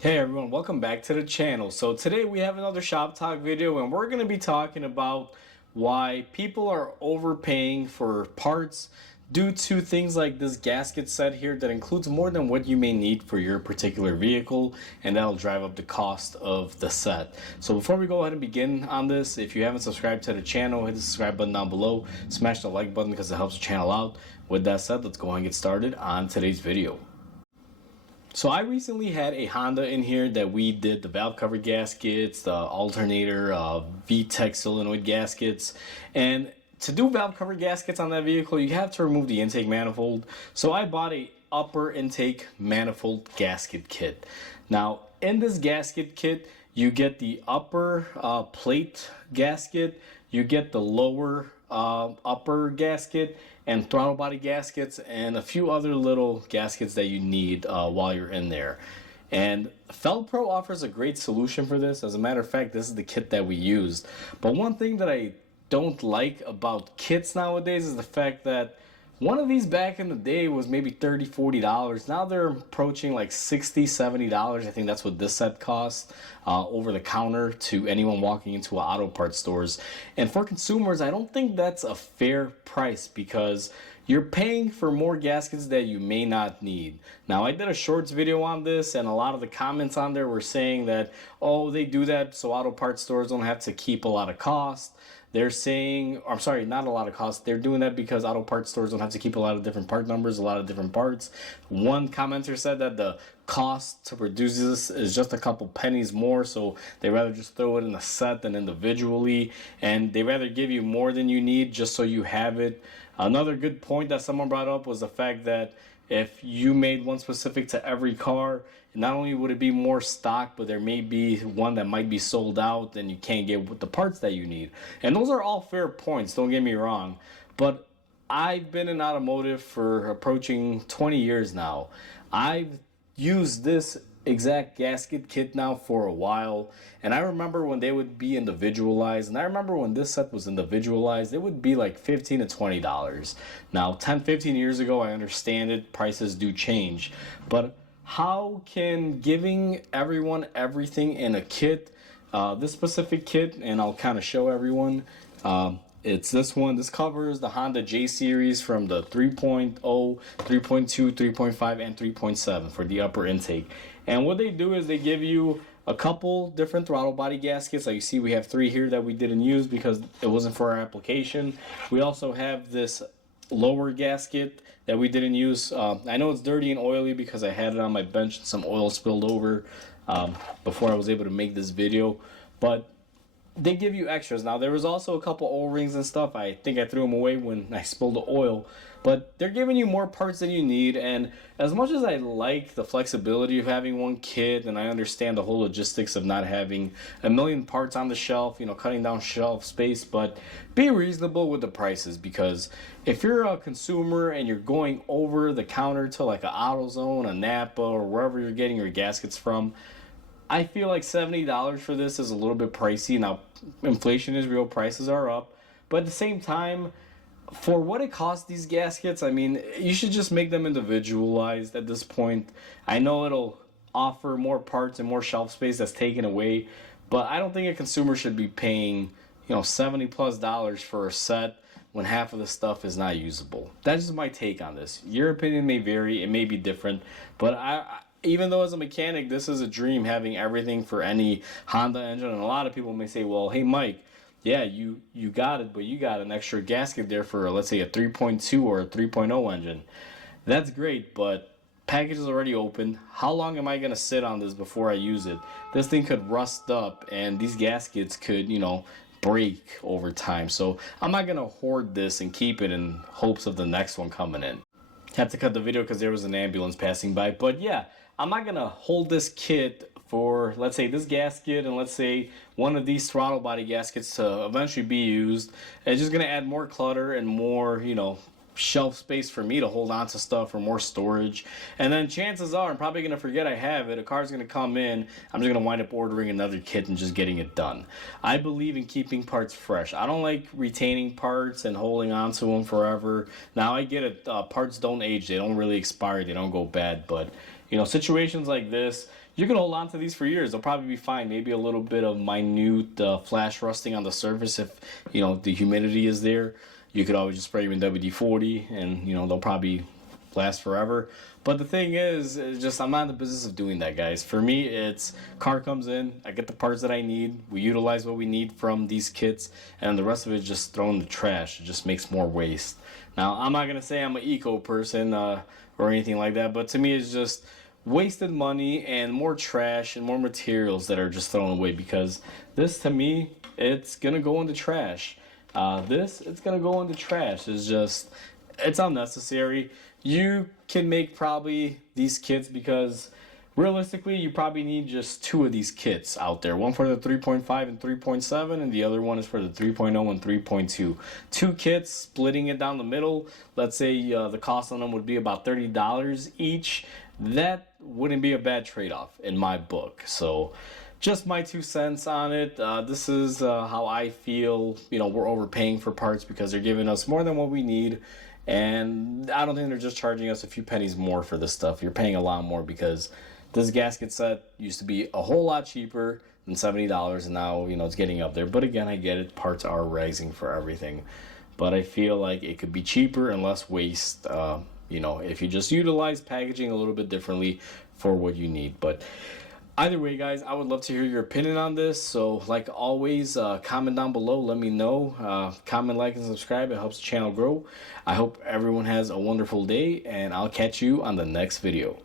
Hey everyone, welcome back to the channel. So today we have another shop talk video and we're going to be talking about why people are overpaying for parts due to things like this gasket set here that includes more than what you may need for your particular vehicle, and that'll drive up the cost of the set. So before we go ahead and begin on this, if you haven't subscribed to the channel, hit the subscribe button down below, smash the like button because it helps the channel out. With that said, let's go ahead and get started on today's video. So I recently had a Honda in here that we did the valve cover gaskets, the alternator, VTEC solenoid gaskets, and to do valve cover gaskets on that vehicle, you have to remove the intake manifold. So I bought a upper intake manifold gasket kit. Now in this gasket kit, you get the upper plate gasket, you get the lower upper gasket and throttle body gaskets and a few other little gaskets that you need while you're in there. And FeldPro offers a great solution for this. As a matter of fact, this is the kit that we used. But one thing that I don't like about kits nowadays is the fact that one of these back in the day was maybe $30-$40. Now they're approaching like $60-$70. I think that's what this set costs over the counter to anyone walking into auto parts stores. And for consumers, I don't think that's a fair price because you're paying for more gaskets that you may not need. Now I did a shorts video on this and a lot of the comments on there were saying that, oh, they do that so auto parts stores don't have to keep a lot of cost. They're saying, I'm sorry, not a lot of cost. They're doing that because auto parts stores don't have to keep a lot of different part numbers, a lot of different parts. One commenter said that the cost to produce this is just a couple pennies more, so they rather just throw it in a set than individually, and they rather give you more than you need just so you have it. Another good point that someone brought up was the fact that if you made one specific to every car, not only would it be more stock, but there may be one that might be sold out and you can't get with the parts that you need. And those are all fair points, don't get me wrong. But I've been in automotive for approaching 20 years now. I've used this exact gasket kit now for a while, and I remember when they would be individualized, and I remember when this set was individualized, it would be like $15 to $20. Now 10-15 years ago, I understand it, prices do change, but how can giving everyone everything in a kit, this specific kit, and I'll kind of show everyone, it's this one. This covers the Honda J series from the 3.0, 3.2, 3.5, and 3.7 for the upper intake. And what they do is they give you a couple different throttle body gaskets. Like you see, we have 3 here that we didn't use because it wasn't for our application. We also have this lower gasket that we didn't use. I know it's dirty and oily because I had it on my bench and some oil spilled over before I was able to make this video. But they give you extras. Now there was also a couple O-rings and stuff. I think I threw them away when I spilled the oil, but they're giving you more parts than you need. And as much as I like the flexibility of having one kit, and I understand the whole logistics of not having a million parts on the shelf, you know, cutting down shelf space, but be reasonable with the prices, because if you're a consumer and you're going over the counter to like an AutoZone, a Napa, or wherever you're getting your gaskets from, I feel like $70 for this is a little bit pricey. Now, inflation is real, prices are up. But at the same time, for what it costs these gaskets, I mean, you should just make them individualized at this point. I know it'll offer more parts and more shelf space that's taken away, but I don't think a consumer should be paying, you know, $70+ for a set when half of the stuff is not usable. That's just my take on this. Your opinion may vary, it may be different, but even though as a mechanic, this is a dream, having everything for any Honda engine. And a lot of people may say, well, hey, Mike, yeah, you got it, but you got an extra gasket there for, let's say, a 3.2 or a 3.0 engine. That's great, but package is already open. How long am I going to sit on this before I use it? This thing could rust up, and these gaskets could, you know, break over time. So I'm not going to hoard this and keep it in hopes of the next one coming in. Had to cut the video because there was an ambulance passing by. But yeah, I'm not going to hold this kit for, let's say, this gasket and let's say one of these throttle body gaskets to eventually be used. It's just going to add more clutter and more, you know, shelf space for me to hold on to stuff or more storage. And then chances are I'm probably going to forget I have it. A car's going to come in. I'm just going to wind up ordering another kit and just getting it done. I believe in keeping parts fresh. I don't like retaining parts and holding on to them forever. Now I get it. Parts don't age. They don't really expire. They don't go bad. But, you know, situations like this, you can hold on to these for years. They'll probably be fine. Maybe a little bit of minute flash rusting on the surface if, you know, the humidity is there. You could always just spray them in WD-40 and, you know, they'll probably last forever. But the thing is just I'm not in the business of doing that, guys. For me, it's car comes in, I get the parts that I need, we utilize what we need from these kits, and the rest of it is just thrown in the trash. It just makes more waste. Now, I'm not gonna say I'm an eco person or anything like that, but to me, it's just wasted money and more trash and more materials that are just thrown away, because this, to me, it's gonna go in the trash. It's gonna go in the trash. It's unnecessary. You can make probably these kits because realistically you probably need just two of these kits out there. One for the 3.5 and 3.7 and the other one is for the 3.0 and 3.2. Two kits, splitting it down the middle. Let's say the cost on them would be about $30 each. That wouldn't be a bad trade-off in my book. So just my 2 cents on it. This is how I feel. You know, we're overpaying for parts because they're giving us more than what we need. And I don't think they're just charging us a few pennies more for this stuff. You're paying a lot more because this gasket set used to be a whole lot cheaper than $70, and now, you know, it's getting up there. But again, I get it. Parts are rising for everything. But I feel like it could be cheaper and less waste, you know, if you just utilize packaging a little bit differently for what you need. But either way, guys, I would love to hear your opinion on this. So, like always, comment down below. Let me know. Comment, like, and subscribe. It helps the channel grow. I hope everyone has a wonderful day, and I'll catch you on the next video.